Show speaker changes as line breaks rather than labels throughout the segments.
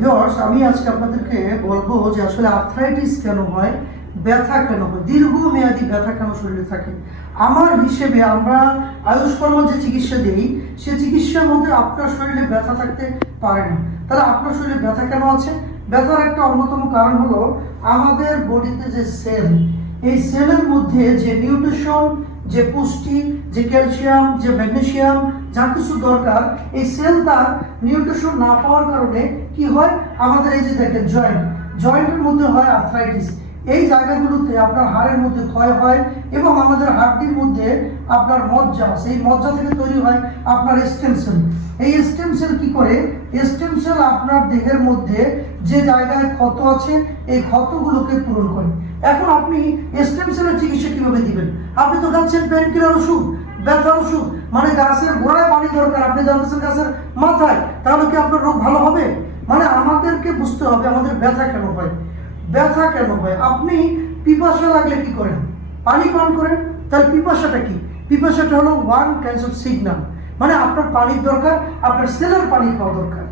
Viewers আমি আজকে আপনাদেরকে বলব যে আসলে আর্থ্রাইটিস কেন হয়, ব্যথা কেন হয়? দীর্ঘমেয়াদী ব্যথা কেন শরীরে থাকে? আমার হিসেবে আমরা আয়ুষ কর্ম যে চিকিৎসা দিই, সে চিকিৎসার মধ্যে আপনার শরীরে ব্যথা থাকতে পারে না। তাহলে আপনার শরীরে ব্যথা কেন আছে? ব্যথার একটা অন্যতম কারণ হলো আমাদের বডিতে যে সেল এই সেলের মধ্যে যে নিউট্রিশন যে পুষ্টি, যে ক্যালসিয়াম, যে ম্যাগনেসিয়াম, যা কিছু দরকার, এই সেল তার নিউট্রিশন না পাওয়ার কারণে কি হয়? আমাদের এই যে দেখেন, জয়েন্ট, জয়েন্টের মধ্যে হয় আর্থ্রাইটিস। এই জায়গাগুলোতে আপনার হাড়ের মধ্যে ক্ষয় হয় এবং আমাদের হাড্ডির মধ্যে আপনার মজ্জা, সেই মজ্জা থেকে তৈরি হয় আপনার স্টেম সেল এই স্টেম সেল কি করে? স্টেম সেল আপনার দেহের মধ্যে যে জায়গায় ক্ষত আছে, এই ক্ষতগুলোকে পূরণ করে। এখন আপনি স্টেম সেলের চিকিৎসা কীভাবে দিবেন? আপনি তো খাচ্ছেন পেন কিলার ওষুধ, ব্যথার ওষুধ মানে গাছের গোড়ায় পানি দরকার। আপনি জানতেছেন গাছের মাথায়, তাহলে কি আপনার রোগ ভালো হবে? মানে আমাদেরকে বুঝতে হবে আমাদের ব্যথা কেন হয়। ব্যথা কেন হয়? আপনি পিপাসা লাগলে কি করেন? পানি পান করেন? তাহলে পিপাসাটা কি? পিপাসাটা হলো ওয়ান কাইন্ড অফ সিগনাল মানে আপনার পানির দরকার, আপনার সেলের পানি খাওয়া দরকার।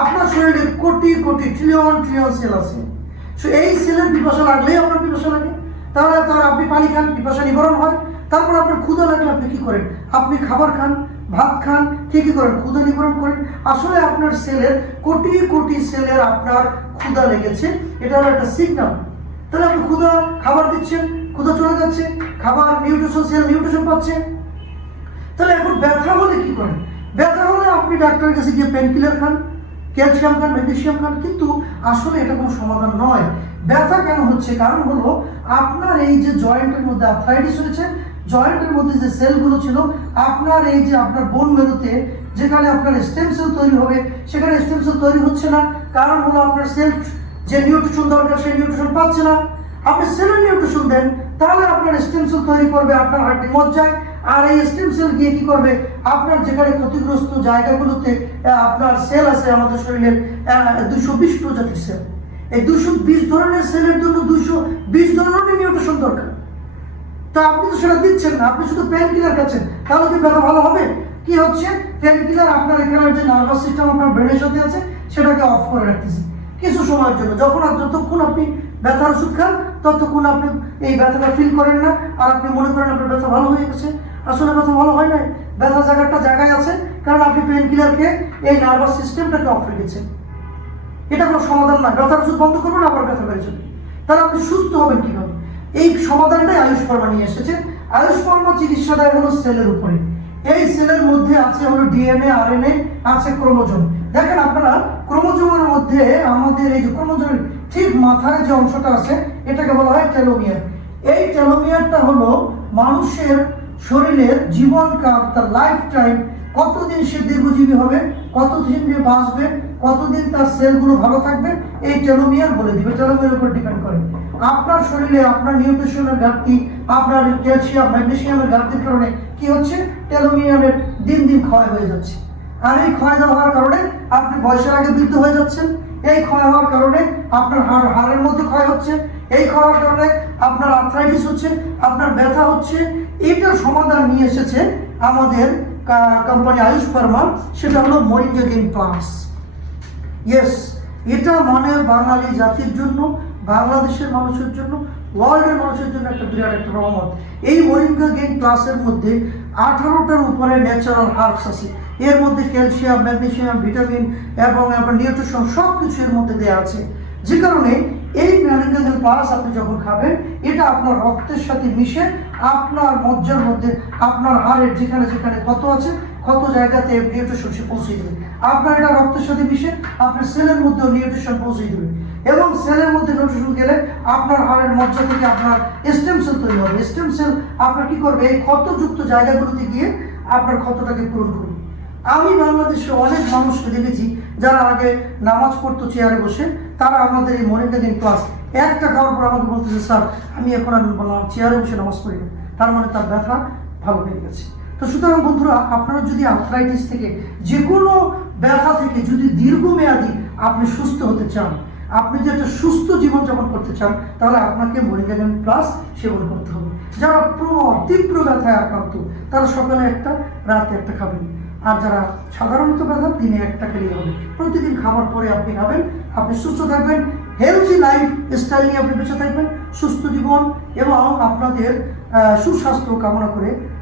আপনার শরীরে কোটি কোটি ট্রিলিয়ন ট্রিলিয়ন সেল আছে। সো এই সেলের পিপাসা লাগলেই আপনার পিপাসা লাগে। তাহলে তার আপনি পানি খান, পিপাসা নিবারণ হয়। তারপর আপনার ক্ষুধা লাগলে আপনি কি করেন? আপনি খাবার খান, ভাত খান, কি কি করেন? ক্ষুধা নিবারণ করেন। আসলে আপনার সেলের কোটি কোটি সেলের আপনার ক্ষুধা লেগেছে, এটা হলো একটা সিগনাল তাহলে আপনি ক্ষুধা খাবার দিচ্ছেন, ক্ষুধা চলে যাচ্ছে, খাবার নিউট্রিশন সেল নিউট্রিশন পাচ্ছে। তাহলে এখন ব্যথা হলে কি করেন? ব্যথা হলে আপনি ডাক্তারের কাছে গিয়ে পেন কিলার খান ক্যালসিয়াম খান ম্যাগনেসিয়াম খান, কিন্তু আসলে এটা কোনো সমাধান নয়। ব্যথা কেন হচ্ছে? কারণ হলো আপনার এই যে জয়েন্টের মধ্যে আর্থ্রাইটিস হয়েছে জয়েন্টের মধ্যে যে সেলগুলো ছিল, আপনার এই যে আপনার বোন মেরুতে যেখানে আপনার স্টেম সেল তৈরি হবে, সেখানে স্টেম সেল তৈরি হচ্ছে না। কারণ হলো আপনার সেলফ যে নিউট্রিশন দরকার, সেই নিউট্রিশন পাচ্ছে না। আপনি সেলের নিউট্রিশন দেন, তাহলে আপনার স্টেম সেল তৈরি করবে, আপনার হাড্ডি মজ্জায়। আর এই স্টেম সেল গিয়ে কি করবে? আপনার যেখানে ক্ষতিগ্রস্ত জায়গাগুলোতে আপনার সেল আছে আমাদের শরীরের দুশো বিশ প্রজাতির সেল। এই দুশো বিশ ধরনের সেলের জন্য দুশো বিশ ধরনের নিউট্রিশন দরকার। তা আপনি তো সেটা দিচ্ছেন না, আপনি শুধু পেন কিলার খাচ্ছেন, তাহলে কি ব্যথা ভালো হবে? কি হচ্ছে? পেন কিলার আপনার এখানে যে নার্ভাস সিস্টেম আপনার ব্রেনের সাথে আছে, সেটাকে অফ করে রাখতেছে। কিছু সময়ের জন্য। যখন যতক্ষণ আপনি ব্যথার ওষুধ খান, ততক্ষণ আপনি এই ব্যথাটা ফিল করেন না। আর আপনি মনে করেন আপনার ব্যথা ভালো হয়ে গেছে। আসলে ব্যথা ভালো হয় নাই। ব্যথা জায়গাটা জায়গায় আছে, কারণ আপনি পেন কিলার খেয়ে এই নার্ভাস সিস্টেমটাকে অফ রেখেছেন। এটা কোনো সমাধান না। ব্যথার ওষুধ বন্ধ করবেন আবার ব্যথা বেড়ে যাবে। তাহলে আপনি সুস্থ হবেন কীভাবে? এই সমাধানটাই আয়ুষ ফর্মা নিয়ে এসেছে আয়ুষ ফর্মা চিকিৎসা দেয় হলো সেলের উপরে। এই সেলের মধ্যে আছে হলো ডিএনএ, আরএনএ, আছে ক্রোমোজোম। দেখেন আপনারা, ক্রোমোজোমের মধ্যে আমাদের এই যে ক্রোমোজোমের ঠিক মাথায় যে অংশটা আছে, এটাকে বলা হয় টেলোমিয়ার। এই টেলোমিয়ারটা হলো মানুষের শরীরের জীবনকাল, তার লাইফ টাইম কতদিন সে দীর্ঘজীবী হবে, কতদিন সে বাঁচবে, কতদিন তার সেলগুলো ভালো থাকবে, এই টেলোমিয়ার বলে দিবে। টেলোমিয়ার উপর ডিপেন্ড করে। আপনার শরীরে, আপনার নিউট্রিশনের ঘাটতি, আপনার ক্যালসিয়াম, ম্যাগনেসিয়ামের ঘাটতির কারণে কি হচ্ছে? টেলোমিয়ারের দিন দিন ক্ষয় হয়ে যাচ্ছে। আর এই ক্ষয় হওয়ার কারণে আপনি বয়সের আগে বৃদ্ধ হয়ে যাচ্ছেন। এই ক্ষয় হওয়ার কারণে আপনার হাড়, হাড়ের মধ্যে ক্ষয় হচ্ছে। এই ক্ষয় হওয়ার কারণে আপনার আর্থ্রাইটিস হচ্ছে, আপনার ব্যথা হচ্ছে। এটার সমাধান নিয়ে এসেছে আমাদের কোম্পানি আয়ুষ ফার্মা। সেটা হলো মরিঙ্গা প্লাস ইয়েস এটা মানে বাঙালি জাতির জন্য বাংলাদেশের মানুষের জন্য ওয়ার্ল্ডের মানুষের জন্য একটা বিরাট একটা রহমত। এই মরিঙ্গা গেম ক্লাসের মধ্যে আঠারোটার উপরে ন্যাচারাল হার্বস আছে। এর মধ্যে ক্যালসিয়াম ম্যাগনেসিয়াম ভিটামিন এবং আপনার নিউট্রিশন সব কিছু এর মধ্যে দেওয়া আছে। যে কারণে এই গেম প্লাস আপনি যখন খাবেন, এটা আপনার রক্তের সাথে মিশে আপনার মজ্জার মধ্যে আপনার হাড়ের যেখানে যেখানে ক্ষত আছে ক্ষত জায়গাতে নিউট্রিশন সে পৌঁছে দেবে? আপনার এটা রক্তের সাথে মিশে আপনার সেলের মধ্যেও নিউট্রিশন পৌঁছে দেবে। এবং সেলের মধ্যে নিউট্রিশন গেলে আপনার হাড়ের মজ্জা থেকে আপনার স্টেম সেল তৈরি হবে। স্টেম সেল আপনার কি করবে? এই ক্ষতযুক্ত জায়গাগুলোতে গিয়ে আপনার ক্ষতটাকে পূরণ করবে। আমি বাংলাদেশে অনেক মানুষকে দেখেছি যারা আগে নামাজ পড়তো চেয়ারে বসে, তারা আমাদের এই মর্নিংটা দিন ক্লাস একটা খাওয়ার পর আমাকে বলতেছে, স্যার, আমি এখন আর বললাম, চেয়ারে বসে নামাজ পড়ি না। তার মানে তার ব্যথা ভালো হয়ে গেছে। তো সুতরাং বন্ধুরা, আপনারা যদি আর্থ্রাইটিস থেকে যে কোনো ব্যথা থেকে যদি দীর্ঘমেয়াদী আপনি সুস্থ হতে চান, আপনি যে একটা সুস্থ জীবনযাপন করতে চান, তাহলে আপনাকে মরিগান প্লাস সেবন করতে হবে। যারা প্রবল তীব্র ব্যথায় আক্রান্ত, তারা সকালে একটা, রাতে একটা খাবেন। আর যারা সাধারণত ব্যথা, দিনে একটা খেলেই হবে। প্রতিদিন খাবার পরে আপনি খাবেন, আপনি সুস্থ থাকবেন হেলদি লাইফ স্টাইল নিয়ে আপনি বেঁচে থাকবেন, সুস্থ জীবন এবং আপনাদের সুস্বাস্থ্য কামনা করে